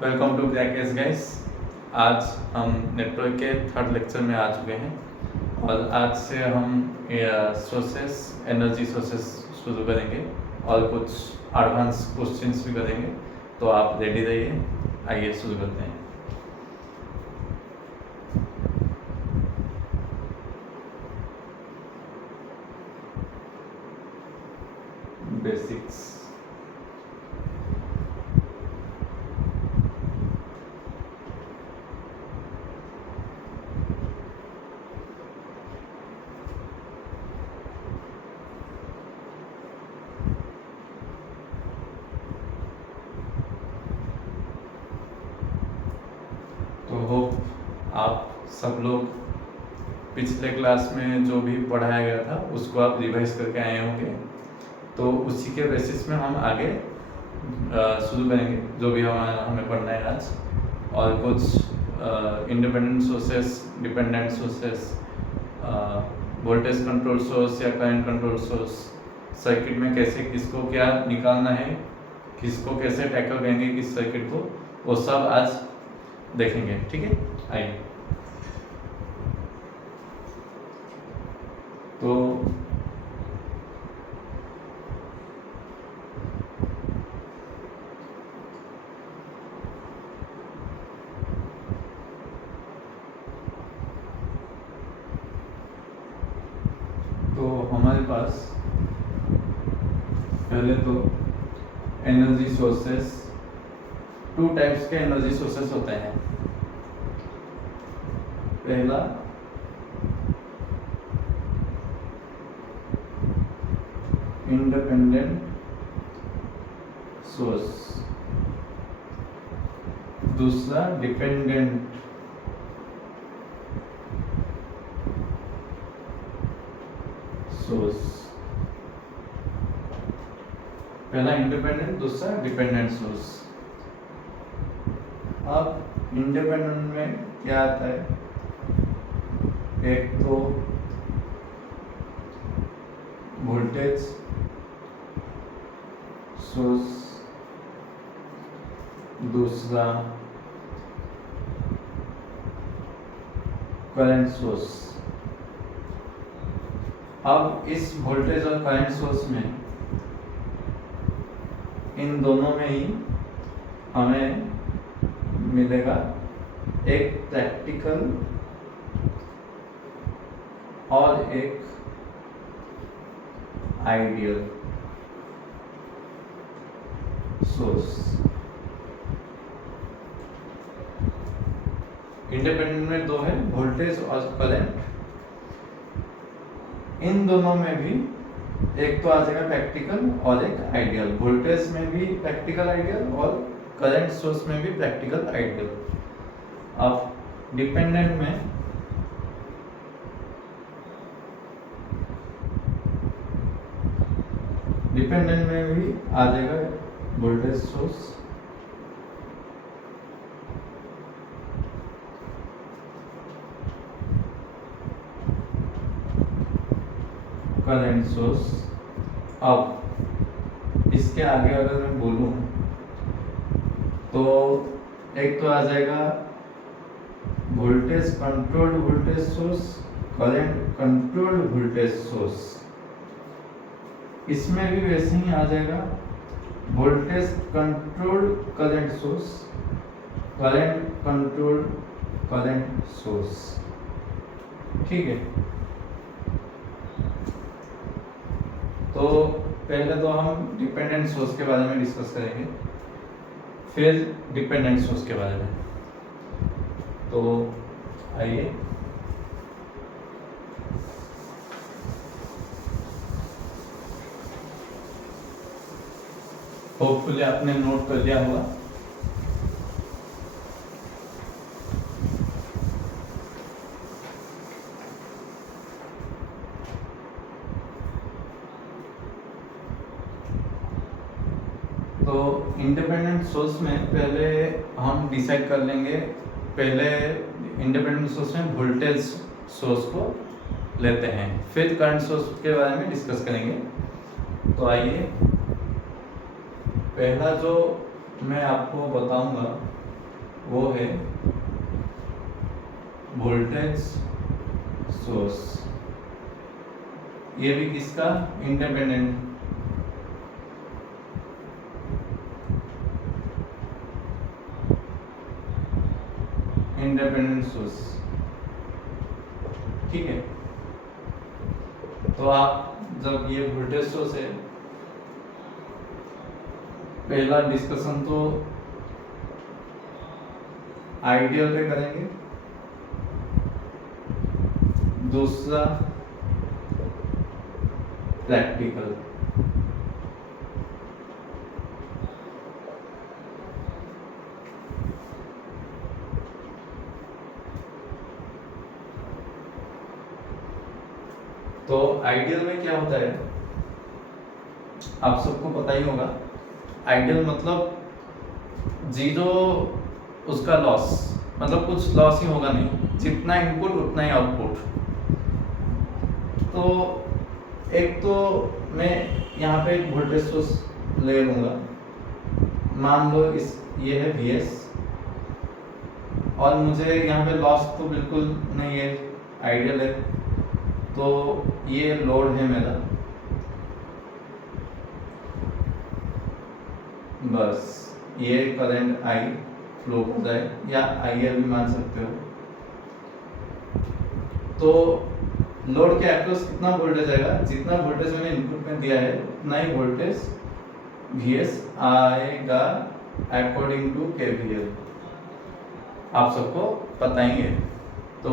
Welcome to क्रैकेस guys. आज हम network के थर्ड लेक्चर में आ चुके हैं और आज से हम सोर्सेस एनर्जी सोर्सेस शुरू करेंगे और कुछ एडवांस क्वेश्चंस भी करेंगे। तो आप रेडी रहिए, आइए शुरू करते हैं। बेसिक्स। तो होप आप सब लोग पिछले क्लास में जो भी पढ़ाया गया था उसको आप रिवाइज करके आए होंगे। तो उसी के बेसिस में हम आगे शुरू करेंगे जो भी हमें पढ़ना है आज। और कुछ independent sources, dependent sources, voltage control source या करंट कंट्रोल सोर्स, सर्किट में कैसे किसको क्या निकालना है, किसको कैसे टैकल करेंगे किस सर्किट को, वो सब आज देखेंगे। ठीक है, आइए। तो हमारे पास पहले तो एनर्जी सोर्सेस, टू टाइप्स के एनर्जी सोर्सेस होते हैं। पहला इंडिपेंडेंट सोर्स, दूसरा डिपेंडेंट सोर्स। पहला इंडिपेंडेंट, दूसरा डिपेंडेंट सोर्स। अब इंडिपेंडेंट में क्या आता है, एक तो वोल्टेज सोर्स, दूसरा करंट सोर्स। अब इस वोल्टेज और करंट सोर्स में, इन दोनों में ही हमें मिलेगा एक प्रैक्टिकल और एक आइडियल सोर्स। इंडिपेंडेंट में दो है, वोल्टेज और करंट। इन दोनों में भी एक तो आ जाएगा प्रैक्टिकल और एक आइडियल। वोल्टेज में भी प्रैक्टिकल आइडियल और करंट सोर्स में भी प्रैक्टिकल आइडियल। अब डिपेंडेंट में भी आ जाएगा वोल्टेज सोर्स, करंट सोर्स। अब इसके आगे अगर मैं बोलूं तो एक तो आ जाएगा voltage controlled voltage source, current controlled voltage source. इसमें भी वैसे ही आ जाएगा voltage controlled current source, current controlled current source. ठीक है, तो पहले तो हम डिपेंडेंट सोर्स के बारे में डिस्कस करेंगे, फिर डिपेंडेंट सोर्स के बारे में। तो आइए, होपफुली आपने नोट कर लिया होगा। तो इंडिपेंडेंट सोर्स में पहले हम डिसाइड कर लेंगे, पहले इंडिपेंडेंट सोर्स में वोल्टेज सोर्स को लेते हैं, फिर करंट सोर्स के बारे में डिस्कस करेंगे। तो आइए, पहला जो मैं आपको बताऊंगा वो है वोल्टेज सोर्स। ये भी किसका? इंडिपेंडेंट। इंडिपेंडेंट सोर्स, ठीक है। तो आप जब ये वोल्टेज सोर्स है, पहला डिस्कशन तो आइडियल पे करेंगे, दूसरा प्रैक्टिकल। तो आइडियल में क्या होता है, आप सबको पता ही होगा। आइडियल मतलब जीरो उसका लॉस, मतलब कुछ लॉस ही होगा नहीं, जितना इनपुट उतना ही आउटपुट। तो एक तो मैं यहाँ पे एक वोल्टेज सोर्स ले लूँगा, मान लो ये है Vs, और मुझे यहाँ पे लॉस तो बिल्कुल नहीं है, आइडियल है। तो ये लोड है मेरा, बस ये करंट I फ्लो हो जाए, या IL भी मान सकते हो। तो लोड के अक्रॉस कितना वोल्टेज आएगा? जितना वोल्टेज मैंने इनपुट में दिया है उतना ही वोल्टेज Vs आएगा अकॉर्डिंग टू KVL। आप सबको पता ही है। तो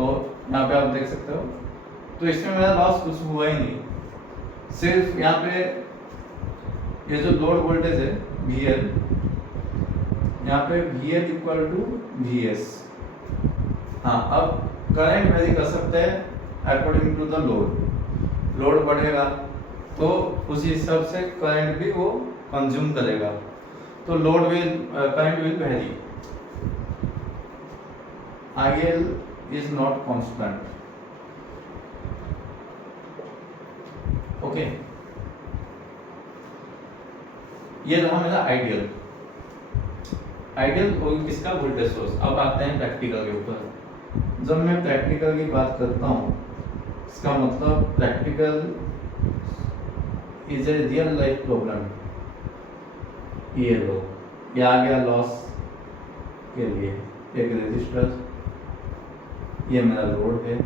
यहाँ पे आप देख सकते हो, तो इसमें मेरा लॉस कुछ हुआ ही नहीं, सिर्फ यहाँ पे ये जो लोड वोल्टेज है VL, यहाँ पे VL इक्वल टू VS। हाँ, अब करंट वेरी कर सकते हैं according to the load. Load बढ़ेगा तो उसी हिसाब से करंट भी वो कंज्यूम करेगा, तो load will current will very. IL is not constant, okay. ये रहा मेरा आइडियल। आइडियल कोई किसका? Voltage source. अब आते हैं प्रैक्टिकल के ऊपर। जब मैं प्रैक्टिकल की बात करता हूँ, इसका मतलब practical is a real life problem. ये लो, ये आ गया लॉस के लिए एक रेजिस्टर, ये मेरा लोड है,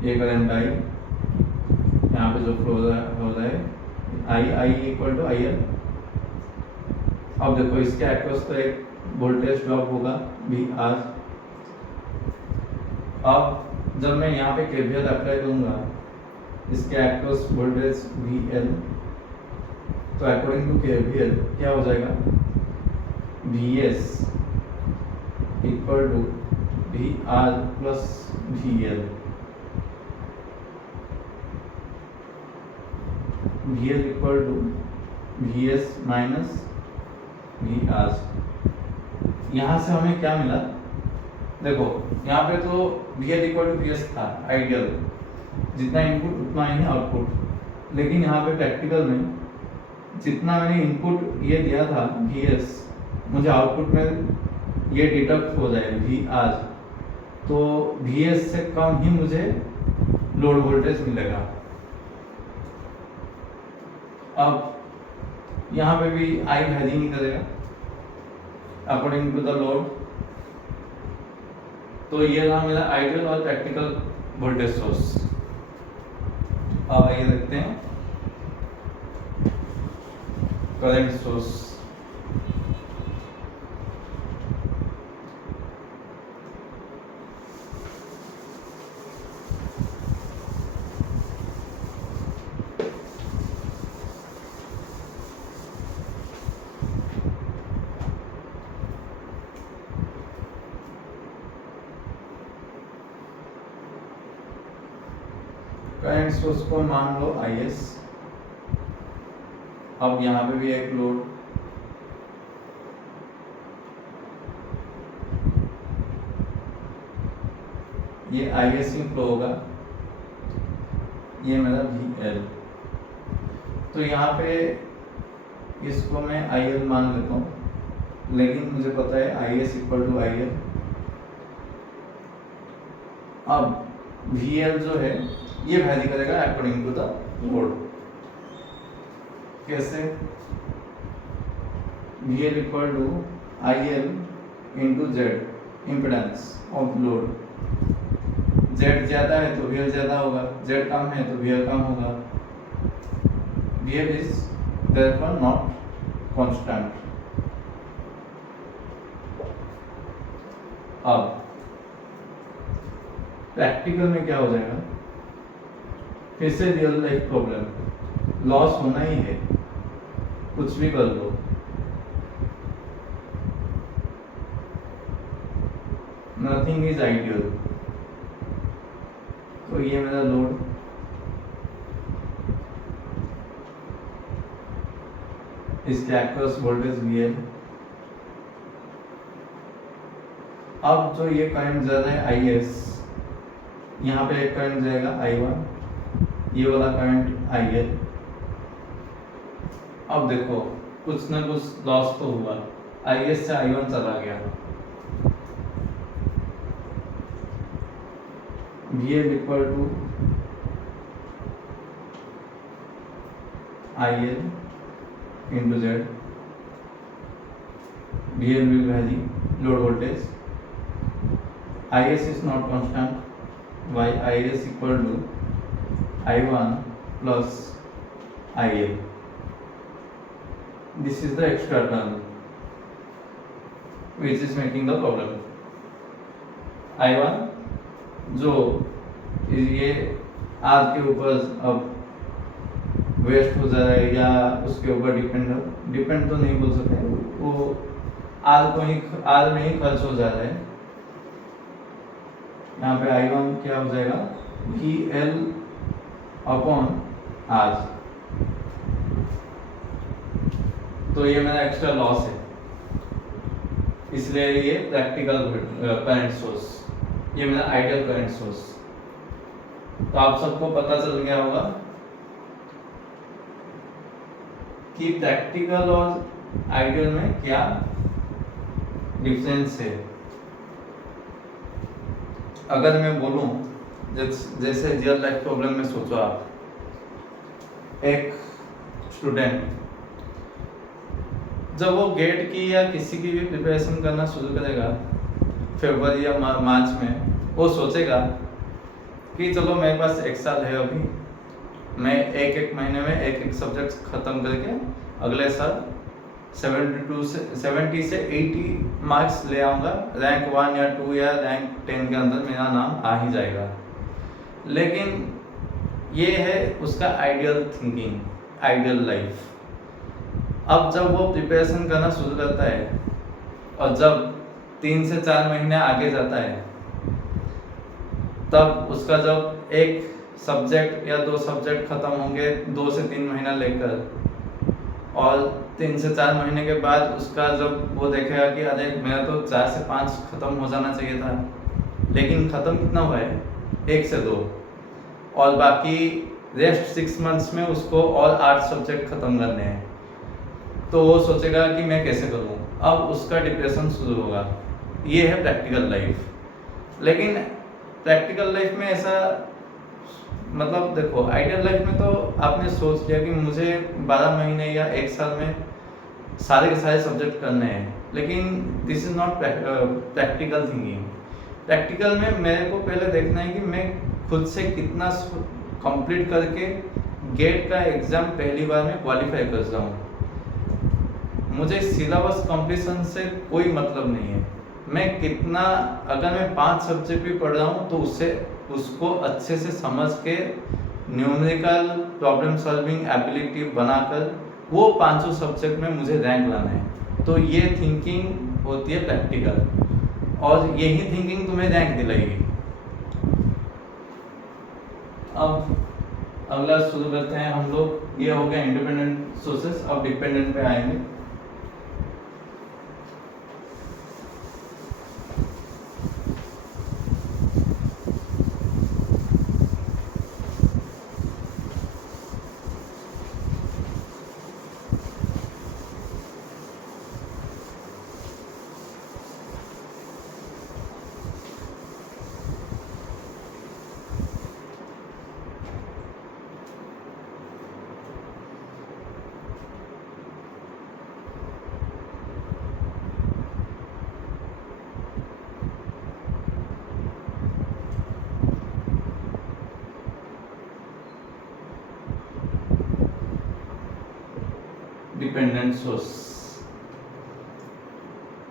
ये करंट I, यहाँ पे जो फ्लो हो रहा है I इक्वल टू IL। अब देखो इसके अक्रॉस तो एक वोल्टेज ड्रॉप होगा VR। अब जब मैं यहाँ पे KVL अप्लाई करूँगा, इसके अक्रॉस वोल्टेज VL, तो अकॉर्डिंग टू KVL क्या हो जाएगा? VS equal to VR plus VL। VL equal to VS minus VR। यहाँ से हमें क्या मिला? देखो यहाँ पे तो VL इक्वल टू VS था आइडियल, जितना इनपुट उतना ही आउटपुट। लेकिन यहाँ पे प्रैक्टिकल में जितना मैंने इनपुट ये दिया था VS, मुझे आउटपुट में ये डिडक्ट हो जाए VR, तो VS से कम ही मुझे लोड वोल्टेज मिलेगा। अब यहाँ पे भी I वैरी नहीं करेगा अकॉर्डिंग टू द लोड। तो ये रहा मेरा आइडियल और प्रैक्टिकल वोल्टेज सोर्स। अब आइए देखते हैं करंट सोर्स। करंट सोर्स को मान लो IS। अब यहाँ पे भी एक लोड, ये IS ही फ्लो होगा, ये मेरा VL। तो तो यहाँ पे इसको मैं IL मान लेता हूँ, लेकिन मुझे पता है IS इक्वल टू IL। अब VL जो है ये वैरी करेगा अकॉर्डिंग टू द लोड। कैसे? VL equal to IL into Z, impedance of load. Z ज़्यादा है तो VL ज़्यादा होगा, Z कम है तो VL कम होगा। VL is therefore not constant। अब प्रैक्टिकल में क्या हो जाएगा? फिर से रियल लाइफ प्रॉब्लम, लॉस होना ही है, कुछ भी कर दो। Nothing is ideal. तो ये मेरा लोड, इसके अक्रॉस वोल्टेज VL। अब जो ये करंट जा रहा है IS, यहाँ पे एक करंट जाएगा I1, ये वाला करंट IL। अब देखो कुछ ना कुछ लॉस तो हुआ, IS से I1 चला गया। VL equal to IL into Z। VL will vary load voltage। IS is not constant, why IS equal to I1 plus IL। This is the extra term which is making the problem। I1 जो ये R के ऊपर अब waste हो जा रहा है या उसके ऊपर डिपेंड तो नहीं बोल सकते, वो R में ही खर्च हो जा रहा है। यहाँ पे I1 क्या हो जाएगा? VL upon R। तो ये मेरा एक्स्ट्रा लॉस है, इसलिए ये प्रैक्टिकल करंट सोर्स, ये मेरा आइडियल करंट सोर्स। तो आप सबको पता चल गया होगा कि प्रैक्टिकल और आइडियल में क्या डिफरेंस है। अगर मैं बोलूं जैसे रियल लाइफ प्रॉब्लम में सोचो, आप एक स्टूडेंट जब वो गेट की या किसी की भी प्रिपरेशन करना शुरू करेगा फरवरी या मार्च में, वो सोचेगा कि चलो मेरे पास 1 साल है, अभी मैं एक महीने में एक सब्जेक्ट ख़त्म करके अगले साल 70 से 80 मार्क्स ले आऊँगा, रैंक 1 या 2 या रैंक 10 के अंदर मेरा नाम आ ही जाएगा। लेकिन ये है उसका आइडियल थिंकिंग, आइडियल लाइफ। अब जब वो प्रिपरेशन करना शुरू करता है और जब 3 से 4 महीने आगे जाता है, तब उसका जब एक सब्जेक्ट या 2 सब्जेक्ट ख़त्म होंगे 2 से 3 महीना लेकर, और 3 से 4 महीने के बाद उसका जब वो देखेगा कि अरे मेरा तो 4 से 5 ख़त्म हो जाना चाहिए था, लेकिन ख़त्म कितना हुआ है? 1 से 2, और बाकी रेस्ट 6 मंथ्स में उसको और 8 सब्जेक्ट ख़त्म करने हैं। तो वो सोचेगा कि मैं कैसे करूँ, अब उसका डिप्रेशन शुरू होगा। ये है प्रैक्टिकल लाइफ। लेकिन प्रैक्टिकल लाइफ में ऐसा, मतलब देखो आइडियल लाइफ में तो आपने सोच लिया कि मुझे 12 महीने या 1 साल में सारे के सारे सब्जेक्ट करने हैं, लेकिन this is not practical thinking. Practical में मेरे को पहले देखना है कि मैं खुद से कितना कंप्लीट करके गेट का एग्ज़ाम पहली बार में क्वालिफाई कर जाऊँ। मुझे सिलेबस कंप्लीशन से कोई मतलब नहीं है। मैं कितना, अगर मैं 5 सब्जेक्ट भी पढ़ रहा हूँ तो उसको अच्छे से समझ के न्यूमेरिकल प्रॉब्लम सॉल्विंग एबिलिटी बनाकर वो 5 सब्जेक्ट में मुझे रैंक लाना है। तो ये थिंकिंग होती है प्रैक्टिकल, और यही थिंकिंग तुम्हें रैंक दिलाएगी। अब अगला शुरू करते हैं हम लोग। ये हो गया इंडिपेंडेंट सोर्सेस। अब डिपेंडेंट पे आएंगे। Dependent source.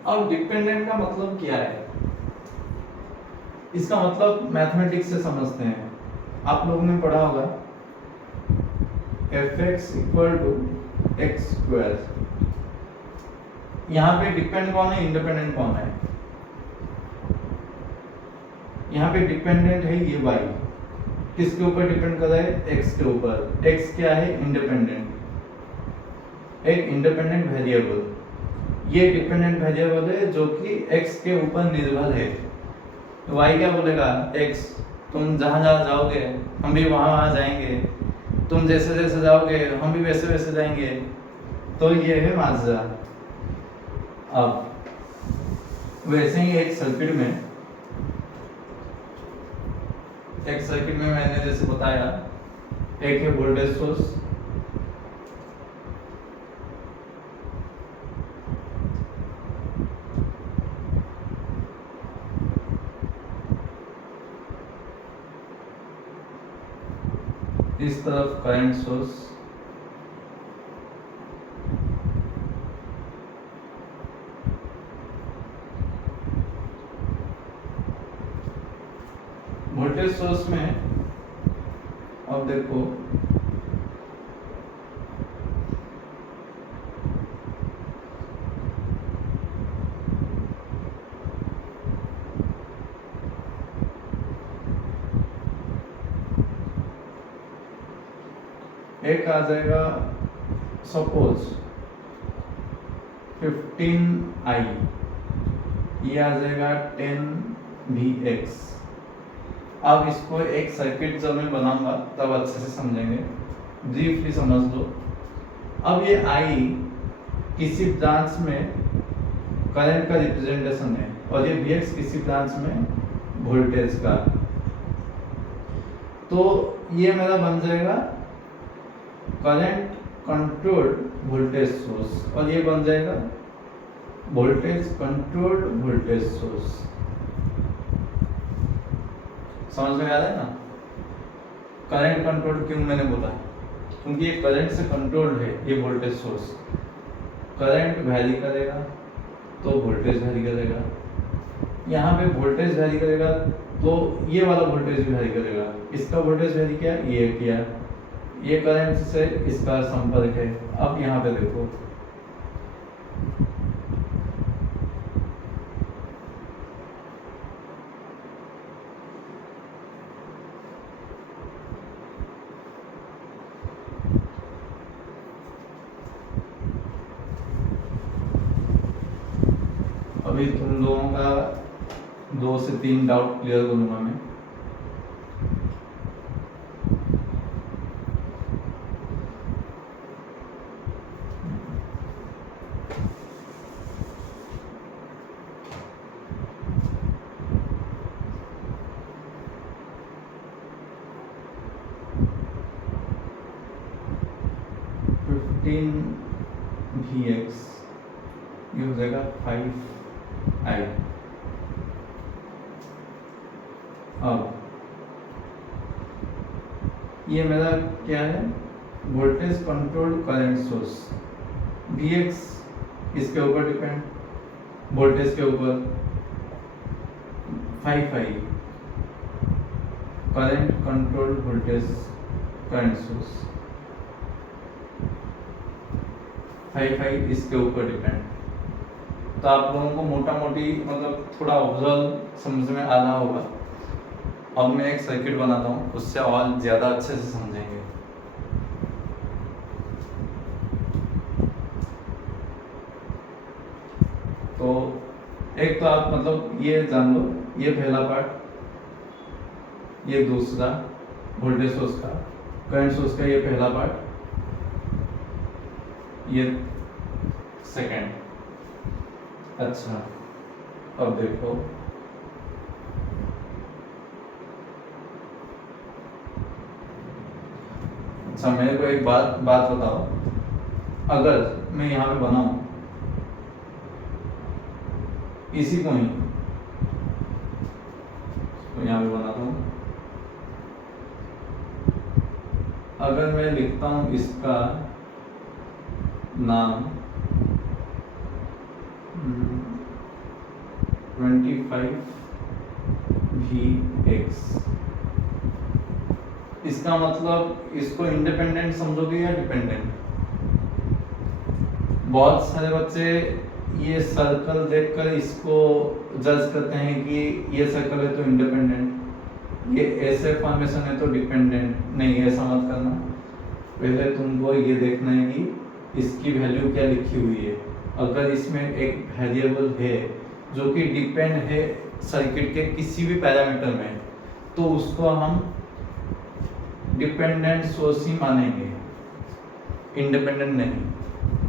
अब डिपेंडेंट का मतलब क्या है, इसका मतलब मैथमेटिक्स से समझते हैं। आप लोगों ने पढ़ा होगा fx equal to X square. यहाँ पे डिपेंड कौन है, इंडिपेंडेंट कौन है? यहाँ पे डिपेंडेंट है ये y, किसके ऊपर डिपेंड कर रहा है? x के ऊपर। x क्या है? इंडिपेंडेंट, एक इंडिपेंडेंट वेरिएबल। ये डिपेंडेंट वेरिएबल है जो कि x के ऊपर निर्भर है। तो y क्या बोलेगा? x, तुम जहाँ जहाँ जाओगे हम भी वहाँ वहाँ जाएंगे, तुम जैसे जैसे जाओगे हम भी वैसे वैसे जाएंगे। तो ये है माजरा। अब वैसे ही एक सर्किट में मैंने जैसे बताया, एक है वोल्टेज सोर्स, इस तरफ करंट सोर्स, वोल्टेज सोर्स में अब देखो एक आ जाएगा सपोज 15i, ये आ जाएगा 10vx। अब इसको एक सर्किट जब मैं बनाऊंगा तब अच्छे से समझेंगे, ब्रीफली समझ लो। अब ये i किसी ब्रांच में करंट का रिप्रेजेंटेशन है और ये vx किसी ब्रांच में वोल्टेज का। तो ये मेरा बन जाएगा करंट कंट्रोल्ड वोल्टेज सोर्स और ये बन जाएगा वोल्टेज कंट्रोल्ड वोल्टेज सोर्स। समझ में आ रहा है ना? करंट कंट्रोल क्यों मैंने बोला? क्योंकि ये करंट से कंट्रोल्ड है ये वोल्टेज सोर्स। करंट वैरी करेगा तो वोल्टेज वैरी करेगा, यहाँ पे वोल्टेज वैरी करेगा तो ये वाला वोल्टेज भी वैरी करेगा। इसका वोल्टेज वैरी किया, ये किया, ये करंट से इसका संपर्क है। अब यहाँ पे देखो अभी तुम लोगों का 2 से 3 डाउट क्लियर करूंगा मैं। vx ये हो जाएगा 5i। अब ये मेरा क्या है? Voltage controlled current source. vx इसके ऊपर डिपेंड, वोल्टेज के ऊपर 5i current controlled voltage current source, 5i इसके ऊपर डिपेंड। तो आप लोगों को मोटा मोटी मतलब थोड़ा ऑब्जर्व समझ में आ रहा होगा। अब मैं एक सर्किट बनाता हूँ, उससे और ज़्यादा अच्छे से समझेंगे। तो एक तो आप मतलब ये जान लो, ये पहला पार्ट, ये दूसरा वोल्टेज सोर्स का, करंट सोर्स का ये पहला पार्ट, ये सेकंड। अच्छा अब देखो अच्छा मेरे को एक बात बताओ, अगर मैं यहाँ पे बनाऊं इसी को ही, तो यहाँ पे बनाता हूँ, अगर मैं लिखता हूँ इसका नाम 25Vx। इसका मतलब इसको इंडिपेंडेंट समझोगे या डिपेंडेंट? बहुत सारे बच्चे ये सर्कल देखकर इसको जज करते हैं कि ये सर्कल है तो इंडिपेंडेंट, ये ऐसे फॉर्मेशन है तो डिपेंडेंट। नहीं, ऐसा मत करना। पहले तुमको ये देखना है कि इसकी वैल्यू क्या लिखी हुई है। अगर इसमें एक वेरिएबल है जो कि डिपेंड है सर्किट के किसी भी पैरामीटर में, तो उसको हम डिपेंडेंट सोर्स ही मानेंगे, इंडिपेंडेंट नहीं।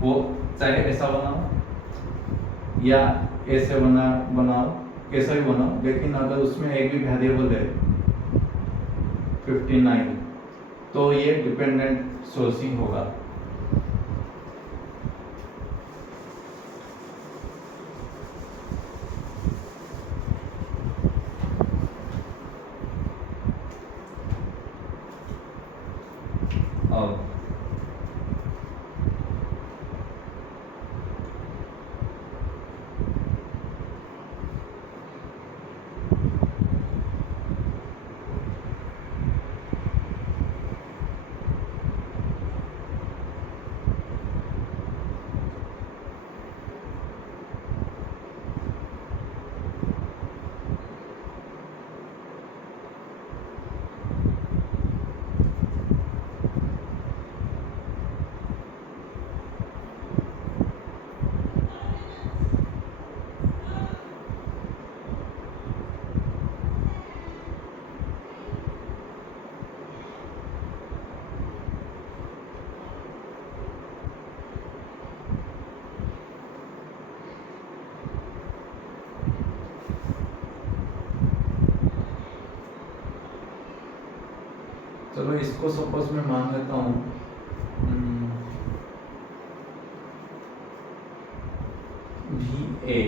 वो चाहे ऐसा बनाओ या ऐसे बनाओ, कैसा भी बनाओ, लेकिन अगर उसमें एक भी वेरिएबल है 59, तो ये डिपेंडेंट सोर्सिंग होगा। अब चलो इसको सपोज मैं मान लेता हूँ VA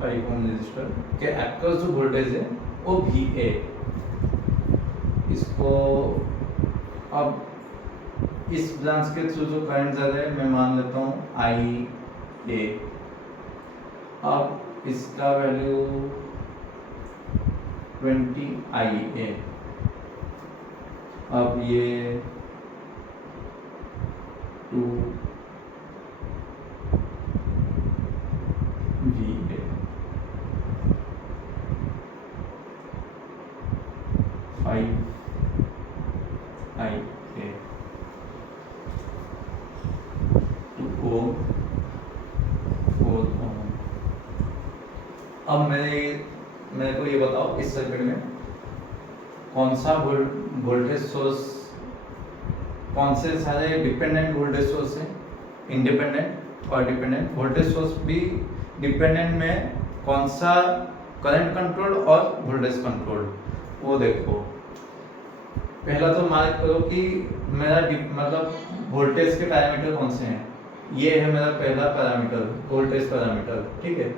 5 ओम रजिस्टर के अक्रॉस जो वोल्टेज है वो VA। इसको अब इस ब्रांच के थ्रू जो करंट जा रहा है मैं मान लेता हूँ IA। अब इसका वैल्यू 20IA। अब ये 2VA 5IA 2 ओम 4 ओम। अब मेरे को ये बताओ इस सर्किट में कौन सा वोल्टेज सोर्स, कौन से सारे डिपेंडेंट वोल्टेज सोर्स हैं, इंडिपेंडेंट और डिपेंडेंट। वोल्टेज सोर्स भी डिपेंडेंट में कौन सा करंट कंट्रोल और वोल्टेज कंट्रोल, वो देखो। पहला तो मार्क करो कि मेरा मतलब वोल्टेज के पैरामीटर कौन से हैं। ये है मेरा पहला पैरामीटर, वोल्टेज पैरामीटर, ठीक है।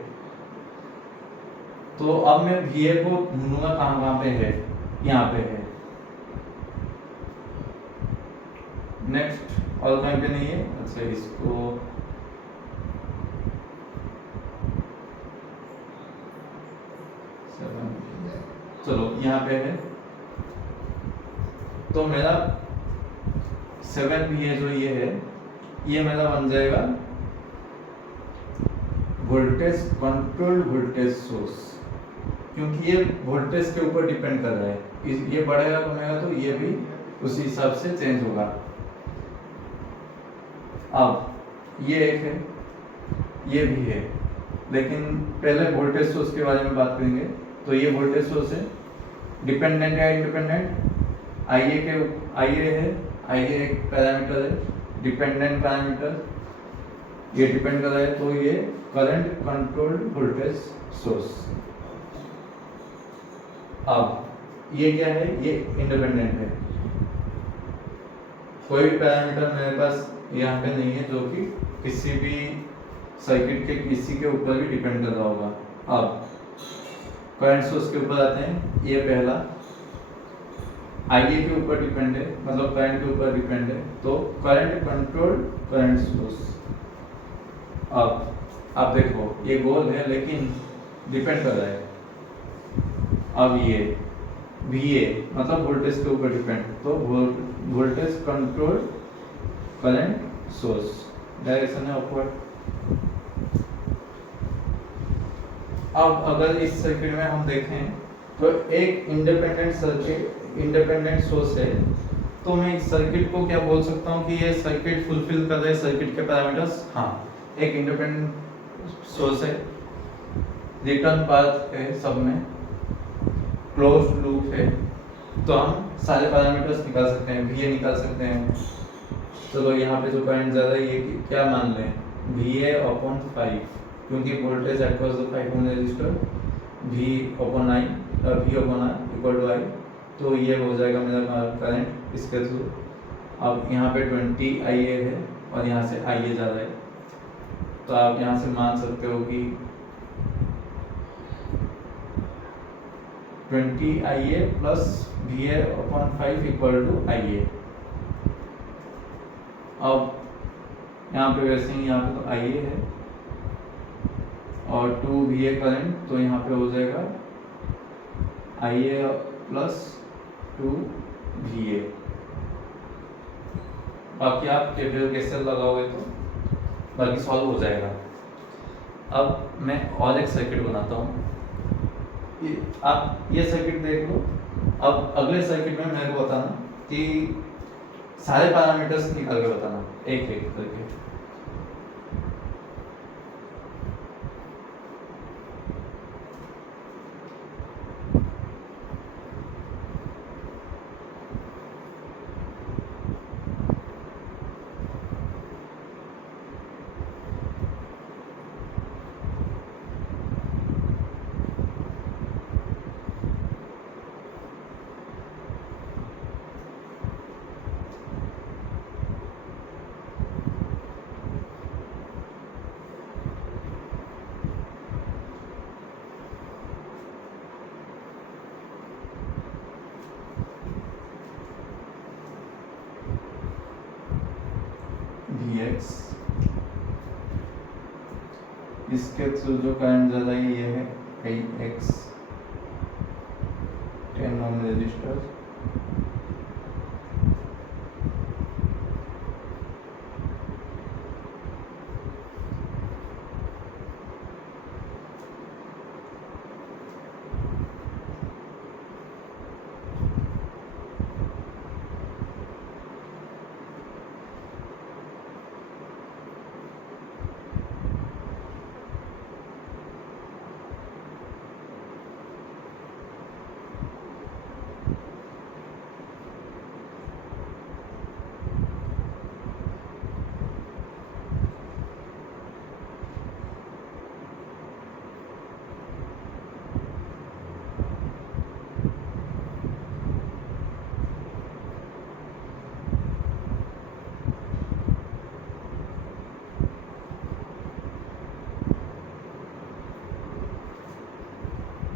तो अब मैं VA को ढूंढूंगा कहाँ पे है, यहाँ पे है। नेक्स्ट और कहीं पे नहीं है। अच्छा, इसको चलो यहाँ पे है। तो मेरा 7VA जो ये है, ये मेरा बन जाएगा वोल्टेज कंट्रोल वोल्टेज सोर्स, क्योंकि ये वोल्टेज के ऊपर डिपेंड कर रहा है। ये बढ़ेगा कमेगा तो ये भी उसी हिसाब से चेंज होगा। अब ये एक है, ये भी है, लेकिन पहले वोल्टेज सोर्स के बारे में बात करेंगे। तो ये वोल्टेज सोर्स है, डिपेंडेंट है इंडिपेंडेंट। IA है, IA एक पैरामीटर है, डिपेंडेंट पैरामीटर, ये डिपेंड कर रहा है। तो ये करंट कंट्रोल्ड वोल्टेज सोर्स। अब ये क्या है, ये इंडिपेंडेंट है। कोई भी पैरामीटर मेरे पास यहाँ पे नहीं है जो कि किसी भी सर्किट के किसी के ऊपर भी डिपेंड कर रहा होगा। अब करंट सोर्स के ऊपर आते हैं। ये पहला आईए के ऊपर डिपेंड है, मतलब करंट के ऊपर डिपेंड है, तो करंट कंट्रोल करंट सोर्स। अब देखो ये गोल है लेकिन डिपेंड कर रहा है। अब ये VA मतलब वोल्टेज के ऊपर डिपेंड, तो voltage control current source, direction है अपवर्ड। अब अगर इस सर्किट में हम देखें तो एक इंडिपेंडेंट सोर्स है, तो मैं इस सर्किट को क्या बोल सकता हूँ कि ये सर्किट फुलफिल कर रहा है सर्किट के पैरामीटर्स। हाँ, एक इंडिपेंडेंट सोर्स है, रिटर्न पाथ है, सब में क्लोज लूप है, तो हम सारे पैरामीटर्स निकाल सकते हैं, VA निकाल सकते हैं। चलो यहाँ पे जो करंट जा रहा है ये क्या मान लें, VA/5, क्योंकि voltage across the 5 ohm resistor V/I = I, तो ये हो जाएगा मेरा करंट इसके थ्रू। अब यहाँ पे 20 IA है और यहाँ से IA जा रहा है, तो आप यहाँ से मान सकते हो कि 20 IA प्लस VA/5 = IA। अब यहाँ पे वैसे ही यहाँ पे तो IA है और 2 VA करंट, तो यहाँ पे हो जाएगा IA प्लस 2 VA। बाकी आप KVL कैसे लगाओगे तो बाकी सॉल्व हो जाएगा। अब मैं और एक सर्किट बनाता हूँ, आप ये सर्किट देख लो। अब अगले सर्किट में मेरे को बताना कि सारे पैरामीटर्स निकाल के बताना एक एक करके। Vx, इसके थ्रू जो करंट जा रहा है ये है Ix, 10 ओम रेजिस्टर।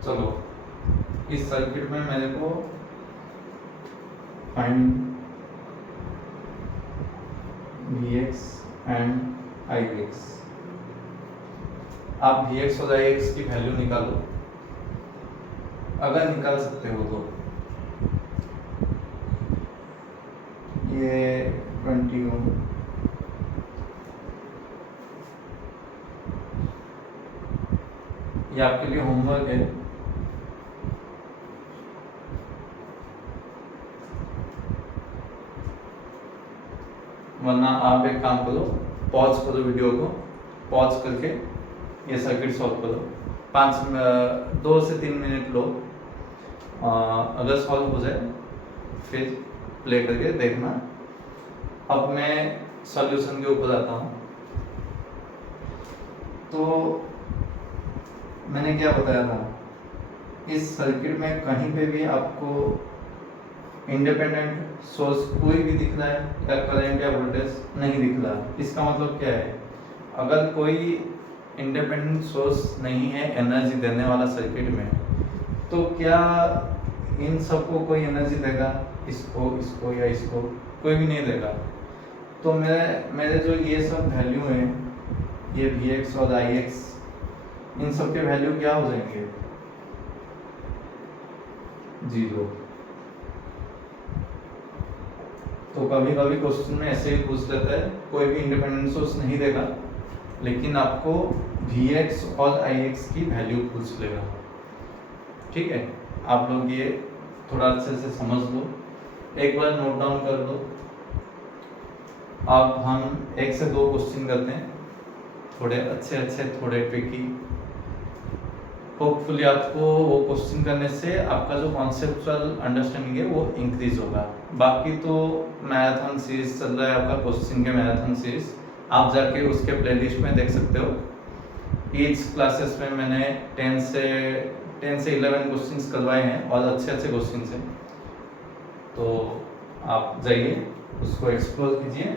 चलो इस सर्किट में मेरे को फाइंड Vx एंड Ix। आप Vx और Ix की वैल्यू निकालो अगर निकाल सकते हो तो। ये 20 ओम, ये आपके लिए होमवर्क है। वरना आप एक काम करो, पॉज करो वीडियो को, पॉज करके ये सर्किट सॉल्व करो, 2 से 3 मिनट लो। अगर सॉल्व हो जाए फिर प्ले करके देखना। अब मैं सॉल्यूशन के ऊपर आता हूँ। तो मैंने क्या बताया था, इस सर्किट में कहीं पे भी आपको इंडिपेंडेंट सोर्स कोई भी दिख रहा है या करंट या वोल्टेज नहीं दिख रहा। इसका मतलब क्या है, अगर कोई इंडिपेंडेंट सोर्स नहीं है एनर्जी देने वाला सर्किट में, तो क्या इन सबको कोई एनर्जी देगा? इसको या इसको कोई भी नहीं देगा। तो मेरे जो ये सब वैल्यू हैं, ये Vx और Ix, इन सब के वैल्यू क्या हो जाएंगे? 0। तो कभी कभी क्वेश्चन में ऐसे ही पूछ लेता है, कोई भी इंडिपेंडेंट सोर्स नहीं देगा लेकिन आपको Vx और Ix की वैल्यू पूछ लेगा। ठीक है, आप लोग ये थोड़ा अच्छे से समझ लो, एक बार नोट डाउन कर लो। अब हम 1 से 2 क्वेश्चन करते हैं, थोड़े अच्छे थोड़े ट्रिकी। होपफुली आपको वो क्वेश्चन करने से आपका जो कॉन्सेप्चुअल अंडरस्टैंडिंग है वो इंक्रीज होगा। बाकी तो मैराथन सीरीज चल रहा है आपका, क्वेश्चन के मैराथन सीरीज, आप जाके उसके प्लेलिस्ट में देख सकते हो। ईच क्लासेस में मैंने 10 से 11 क्वेश्चंस करवाए हैं और अच्छे क्वेश्चंस हैं, तो आप जाइए उसको एक्सप्लोर कीजिए।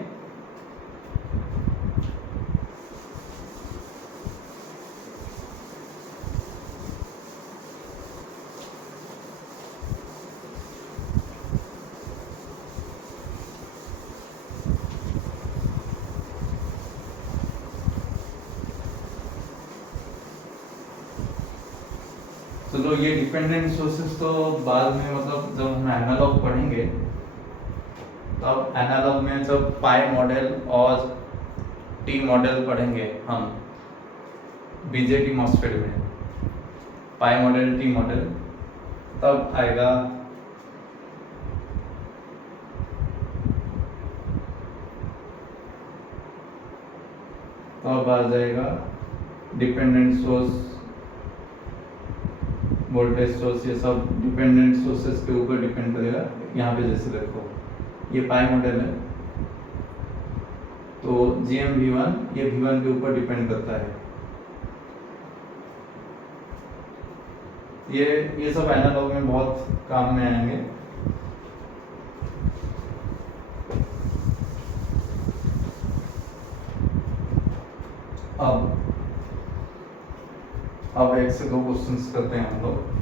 चलो ये डिपेंडेंट सोर्सेस तो बाद में, मतलब जब हम एनालॉग पढ़ेंगे तब एनालॉग में जब पाई मॉडल और टी मॉडल पढ़ेंगे हम बीजेटी मॉस्फेट में, पाई मॉडल टी मॉडल, तब आएगा तब आ जाएगा डिपेंडेंट सोर्स, वोल्टेज सोर्स, ये सब डिपेंडेंट सोर्सेस के ऊपर डिपेंड करेगा। यहाँ पे जैसे देखो ये पाई मॉडल है, तो GM-V1 ये V1 के ऊपर डिपेंड करता है। ये सब एनालॉग में बहुत काम में आएंगे। अब 1 से 2 क्वेश्चंस करते हैं हम लोग।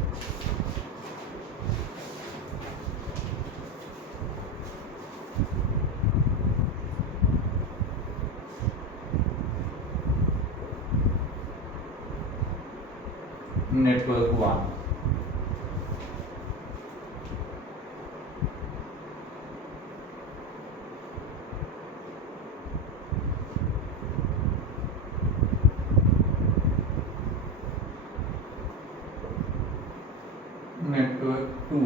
नेटवर्क 1, नेटवर्क 2,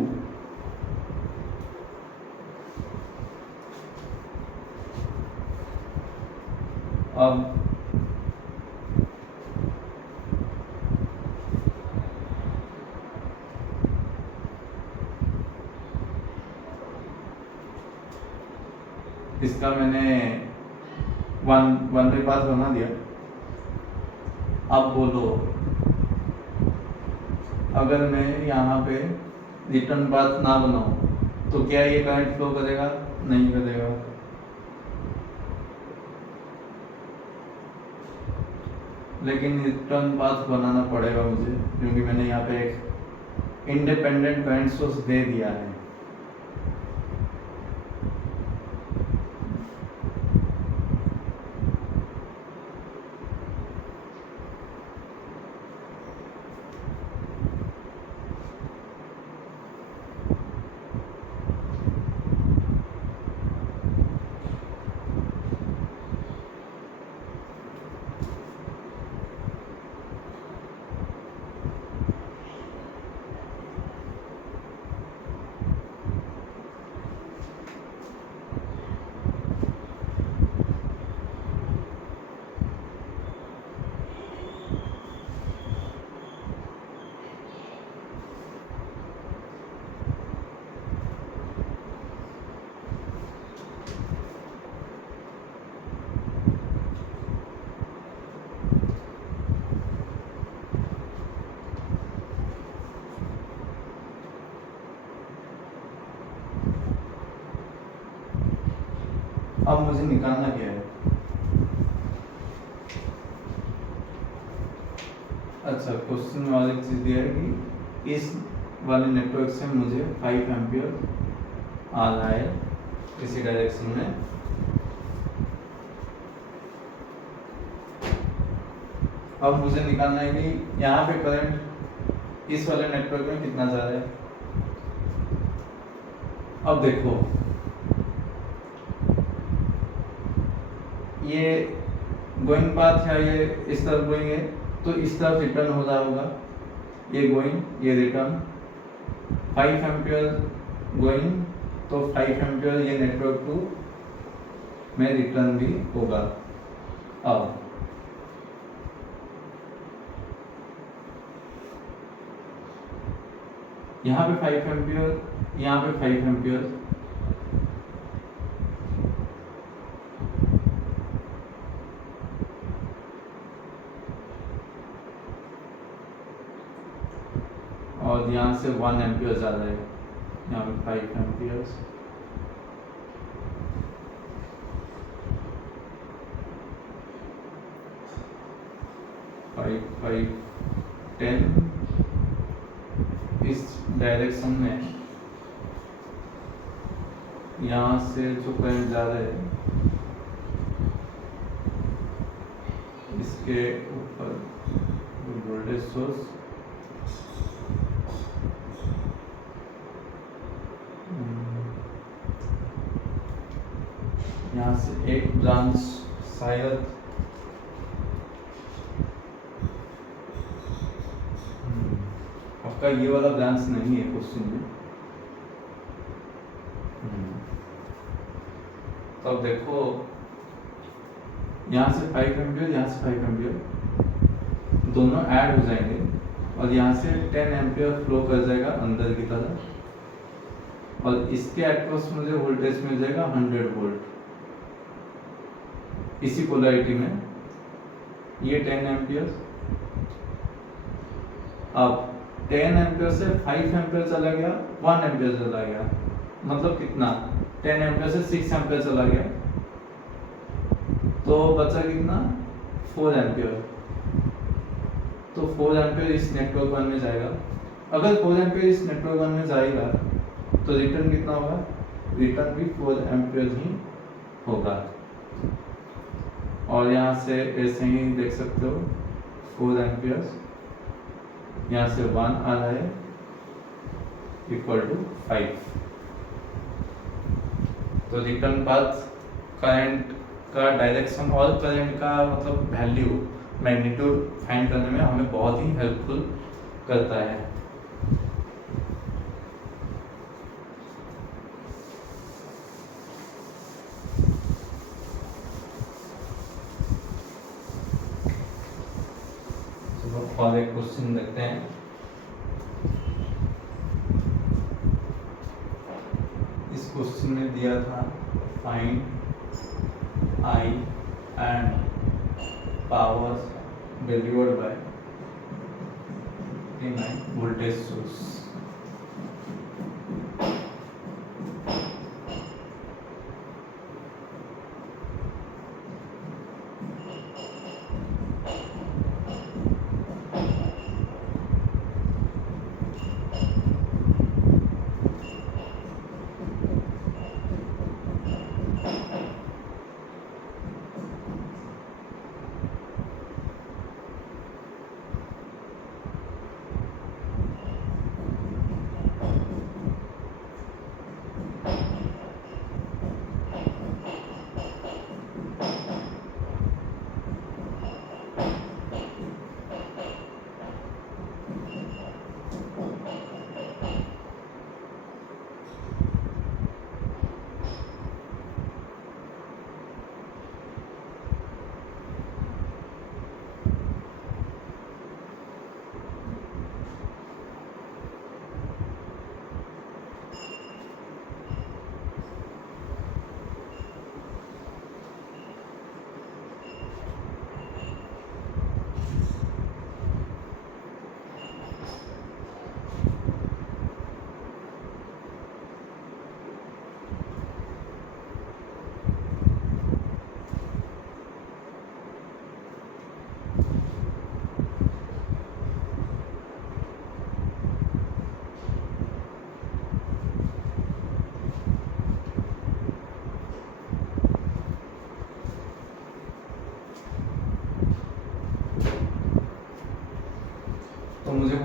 अब इसका मैंने वन वे पाथ बना दिया। अब बोलो, अगर मैं यहाँ पे रिटर्न पाथ ना बनाऊं तो क्या ये करंट फ्लो करेगा? नहीं करेगा। लेकिन रिटर्न पाथ बनाना पड़ेगा मुझे, क्योंकि मैंने यहाँ पे एक इंडिपेंडेंट करंट सोर्स दे दिया है। अब मुझे निकालना क्या है? अच्छा, क्वेश्चन वाली चीज दिया है कि इस वाले नेटवर्क से मुझे 5 एम्पियर आ रहा है इसी डायरेक्शन में। अब मुझे निकालना है कि यहाँ पे करंट इस वाले नेटवर्क में कितना जा रहा है। अब देखो ये गोइंग पाथ है, ये इस तरफ गोइंग है तो इस तरफ रिटर्न हो रहा होगा, ये गोइंग ये रिटर्न। 5 एम्पियर गोइंग तो 5 एम्पियर ये नेटवर्क 2 में रिटर्न भी होगा। अब यहाँ पे 5 एम्पियर, यहाँ पे 5 एम्पियर, और यहाँ से 1 एम्पियर जा रहा है, यहाँ पे 5 एम्पियर। फाइव 10 इस डायरेक्शन में यहाँ से जो करंट जा रहा है इसके ऊपर वोल्टेज सोर्स यहाँ से एक ब्रांच शायद आपका ये वाला ब्रांच नहीं है क्वेश्चन में। तो अब देखो यहाँ से 5 एम्पियर, यहाँ से 5 एम्पियर दोनों ऐड हो जाएंगे और यहाँ से 10 एम्पियर फ्लो कर जाएगा अंदर की तरफ और इसके अक्रॉस मुझे वोल्टेज मिल जाएगा 100 वोल्ट इसी पोलैरिटी में, ये 10 एम्पियर। अब 10 एम्पियर से 5 एम्पियर चला गया, 1 एम्पियर चला गया, मतलब कितना 10 एम्पियर से 6 एम्पियर चला गया तो बचा कितना 4 एम्पियर। तो 4 एम्पियर इस नेटवर्क 1 में जाएगा। अगर 4 एम्पियर इस नेटवर्क 1 में जाएगा तो रिटर्न कितना होगा, रिटर्न भी 4 एम्पियर ही होगा। और यहाँ से ऐसे ही देख सकते हो 4 एम्पियर, यहाँ से 1 आ रहा है इक्वल टू 5। तो रिटर्न पाथ करंट का डायरेक्शन और करंट का मतलब वैल्यू मैग्नीट्यूड फाइंड करने में हमें बहुत ही हेल्पफुल करता है। और एक क्वेश्चन देखते हैं। इस क्वेश्चन में दिया था find I and power delivered by a voltage source।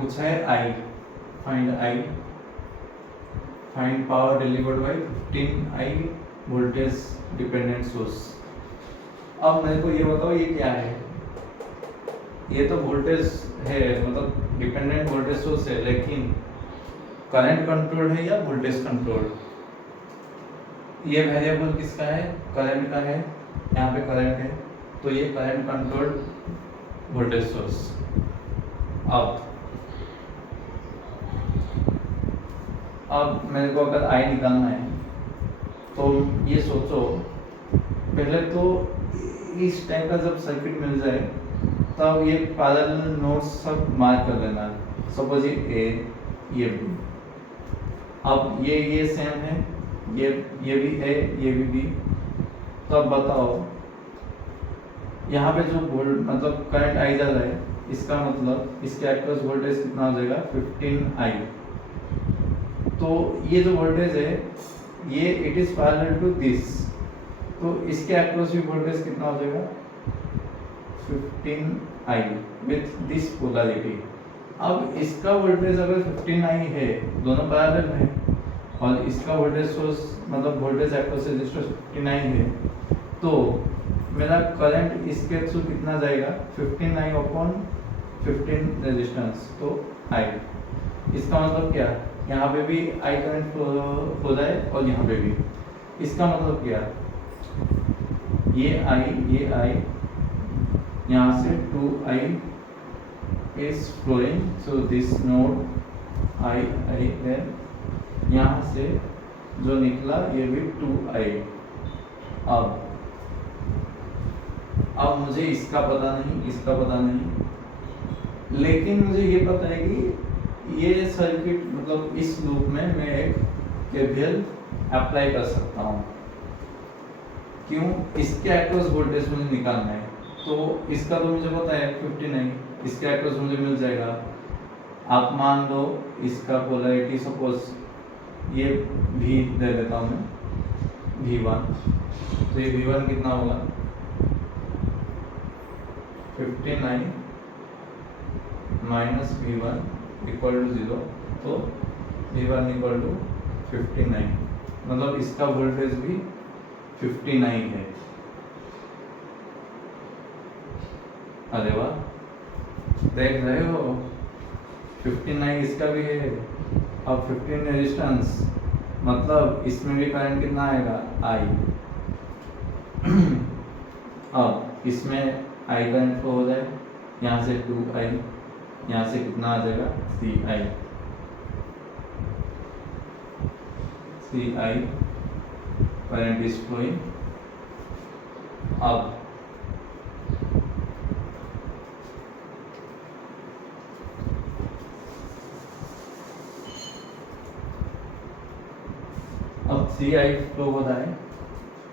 पूछा है I, find power delivered by 15i voltage dependent source. अब मेरे को ये बताओ ये क्या है? ये तो वोल्टेज है, मतलब डिपेंडेंट वोल्टेज सोर्स है, लेकिन करंट कंट्रोल है या वोल्टेज कंट्रोल? ये वेरिएबल किसका है? करंट का है। यहाँ पे करंट है, तो ये करंट कंट्रोल्ड वोल्टेज सोर्स। अब मेरे को अगर आई निकालना है तो ये सोचो, पहले तो इस टाइप का जब सर्किट मिल जाए तब ये पैरेलल नोड्स सब मार्क कर लेना। सपोज ये ए, ये बी। अब ये सेम है, ये भी ए, ये भी बी। तो अब बताओ यहाँ पे जो मतलब करंट आई जा रहा है, इसका मतलब इसके अक्रॉस वोल्टेज कितना हो जाएगा? 15i। तो ये जो वोल्टेज है ये it is parallel to this, तो इसके अक्रॉस भी वोल्टेज कितना हो जाएगा? 15i with this polarity. अब इसका वोल्टेज अगर 15i है, दोनों पैरेलल है, और इसका वोल्टेज सोर्स मतलब वोल्टेज अक्रॉस रेजिस्टर 15i है, तो मेरा करंट इसके थ्रू कितना जाएगा? 15i अपॉन 15 रेजिस्टेंस, तो i। इसका मतलब क्या? यहाँ पे भी i करंट हो जाए और यहाँ पे भी। इसका मतलब क्या? ये i यहाँ से 2i is flowing, so this node i है, यहाँ से जो निकला ये भी 2i। अब मुझे इसका पता नहीं, इसका पता नहीं, लेकिन मुझे ये पता है कि ये सर्किट मतलब इस लूप में मैं एक KVL अप्लाई कर सकता हूँ। क्यों? इसके अक्रॉस वोल्टेज मुझे निकालना है, तो इसका तो मुझे पता है 15i, इसके अक्रॉस मुझे मिल जाएगा। आप मान लो इसका पोलैरिटी सपोज ये V दे देता हूँ मैं, V1। तो ये V1 कितना होगा? 15i minus V1 equal to 0, तो V1 इक्वल टू 15i, मतलब इसका वोल्टेज भी 15i है। अरे वाह, देख रहे हो 15i इसका भी है। अब 15 रेजिस्टेंस मतलब इसमें भी करंट कितना आएगा? i। अब इसमें i करंट फ्लो हो जाए, यहाँ से 2i, यहाँ से कितना आ जाएगा? 3i current is flowing. अब 3i फ्लो हो रहा है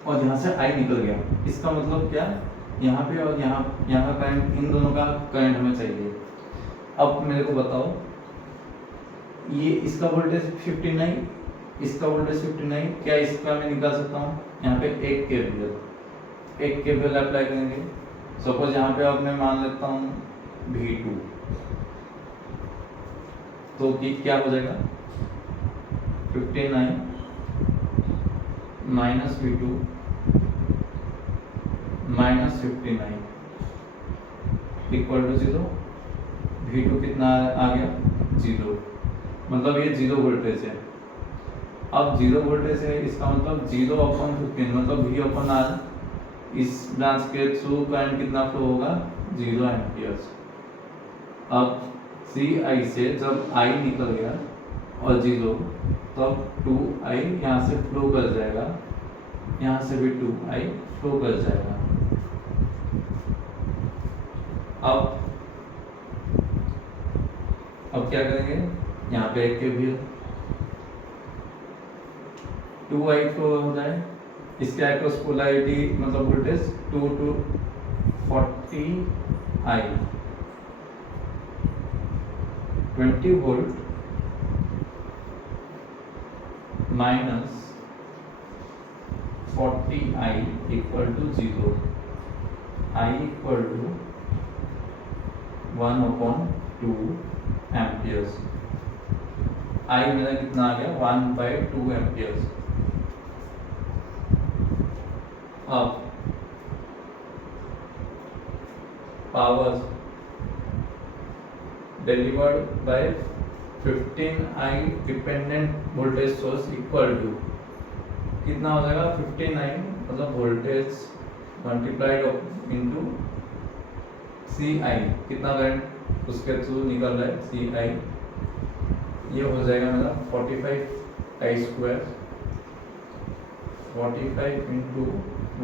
और यहाँ से i निकल गया। इसका मतलब क्या? यहाँ पे और यहाँ का करंट, इन दोनों का करंट हमें चाहिए। अब मेरे को बताओ, ये इसका वोल्टेज 15i, इसका वोल्टेज 15i, क्या इसका मैं निकाल सकता हूँ? यहाँ पे एक KVL अप्लाई करेंगे। सपोज यहाँ पे अब मैं मान लेता हूँ V2, तो क्या हो जाएगा? 15i minus V2 minus 15i equal to 0। V2 कितना आ गया? 0, मतलब ये 0 वोल्टेज है। अब 0 वोल्टेज है, इसका मतलब 0 अपॉन 15 मतलब V अपॉन R। इस ब्रांच के थ्रू करंट कितना फ्लो होगा? 0 एम्पियर्स। अब 3i से जब i निकल गया और 0, तब 2i यहाँ से फ्लो कर जाएगा, यहाँ से भी 2i फ्लो कर जाएगा। अब क्या करेंगे? यहाँ पे एक KVL, 2i फ्लो हो जाए, इसके अक्रॉस पोलैरिटी मतलब voltage 2 to 40i, 20 volt minus 40i equal to 0, i equal to 1/2 amperes. I मेरा कितना आ गया 1/2 एम्पियर्स। अब power delivered by 15I dependent voltage source equal to कितना हो जाएगा 15I मतलब वोल्टेज मल्टीप्लाइड इंटू CI, कितना करंट उसके थ्रू निकल रहा है CI, ये हो जाएगा मेरा 45I², 45 इंटू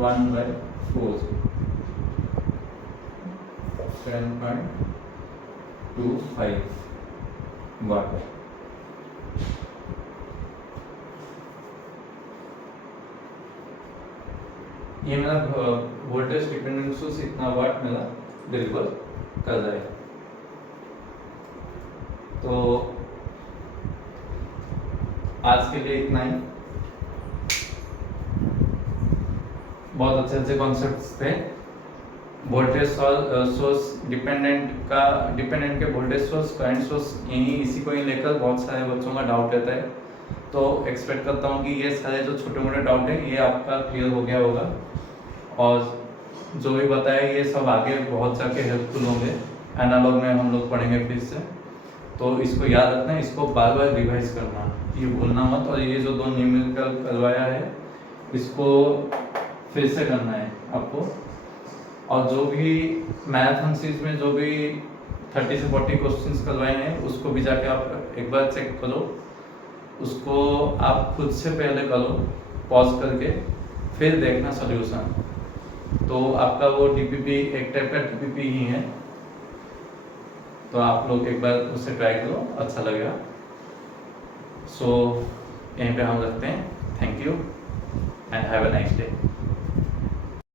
1/4 7.25 वाट। ये मेरा वोल्टेज डिपेंडेंट सोर्स इतना वाट मेरा डिलीवर कर रहा है। तो आज के लिए इतना ही। बहुत अच्छे अच्छे कॉन्सेप्ट्स थे। वोल्टेज सोर्स डिपेंडेंट के वोल्टेज सोर्स करंट सोर्स इसी को ही लेकर बहुत सारे बच्चों का डाउट रहता है। तो एक्सपेक्ट करता हूँ कि ये सारे जो छोटे मोटे डाउट है ये आपका क्लियर हो गया होगा, और जो भी बताया ये सब आगे बहुत जाके हेल्पफुल होंगे। एनालॉग में हम लोग पढ़ेंगे फिर से, तो इसको याद रखना, इसको बार बार रिवाइज करना, ये भूलना मत। और ये जो 2 न्यूमेरिकल करवाया है इसको फिर से करना है आपको। और जो भी मैराथन सीरीज में जो भी 30 से 40 क्वेश्चंस करवाए हैं उसको भी जाके आप एक बार चेक करो, उसको आप खुद से पहले करो पॉज करके, फिर देखना सॉल्यूशन। तो आपका वो DPP एक टाइप का DPP ही है, तो आप लोग एक बार उसे ट्राई करो, अच्छा लगेगा। सो यहीं पे हम रखते हैं। Thank you and have a nice day.